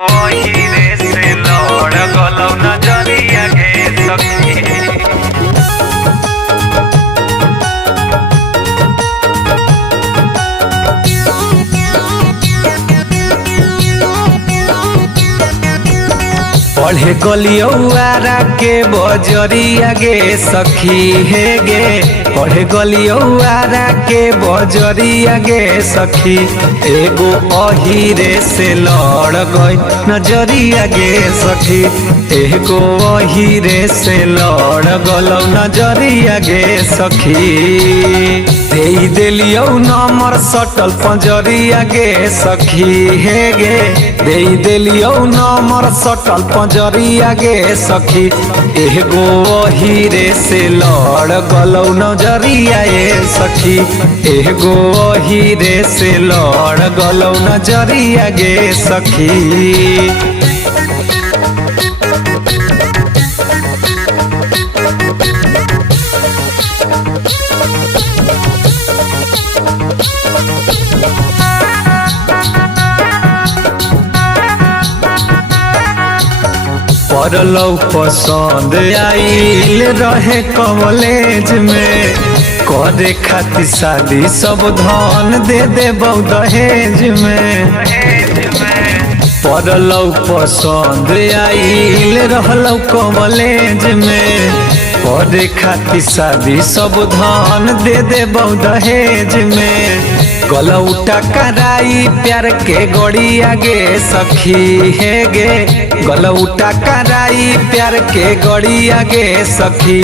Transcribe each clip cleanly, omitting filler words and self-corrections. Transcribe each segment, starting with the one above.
हीरे से लौड़ गलौ नजरिया गे सखी। पढ़े गलियौरा के बजरिया गे सखी हे गे, पढ़े गलियौरा के बजरिया गे सखी। एगो अहीरे से लड़ गई नजरिया गे सखी, एगो अहीरे से लड़ गलौ नजरिया गे सखी। दे दिलियौ नंबर सटल पंजरिया गे सखी हे गे, दे दिलियौ नंबर सटल पंजरिया गे सखी। एगो हीरे से लड़ गलौ नजरिया ए सखी, एगो हीरे से लड़ गलौ नजरिया गे सखी। पढ़लौ पसंद आइल रहे कॉलेज में, करे खातिर शादी सब धन दे देबौ दहेज में। पढ़लौ पसंद आइल रहलौ कॉलेज में, करे खातिर शादी सब धन दे देबौ दहेज में। गलौटा कराई प्यार के गड़िया गे सखी हे गे, गलौटा कराई प्यार के गड़िया गे सखी।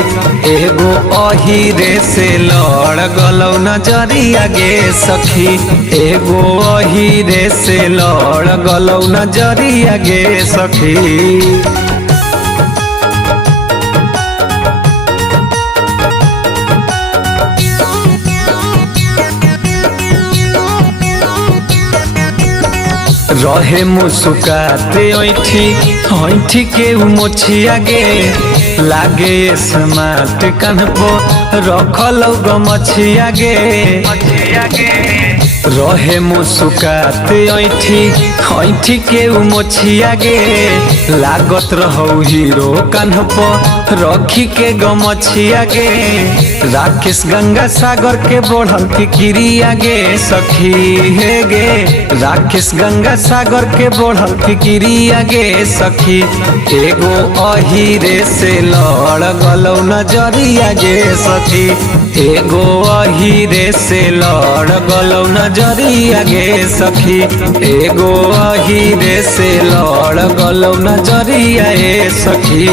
एगो अहीरे से लड़ गलौ नजरिया गे सखी, एगो अहीरे से लड़ गलौ नजरिया गे सखी। रहे मुस्कुराते ऐठी ऐठी के मोछिया गे, लागे स्मार्ट कान्हपो रखलौ गमछिया गे। रहे मुस्कुराते ऐठी ऐठी के मोछिया गे, लागत रहौ हीरो कान्हपो रखी के गमछिया गे। राकेश गंगा सागर के बढ़ल फिकिरिया गे सखी हे गे, राकेश गंगा सागर के बढ़ल फिकिरिया गे सखी। एगो अहीरे से लड़ गलौ नजरिया गे सखी, एगो अहीरे से लड़ गलौ नजरिया गे सखी, एगो अहीरे से लड़ गलौ नजरिया ए सखी।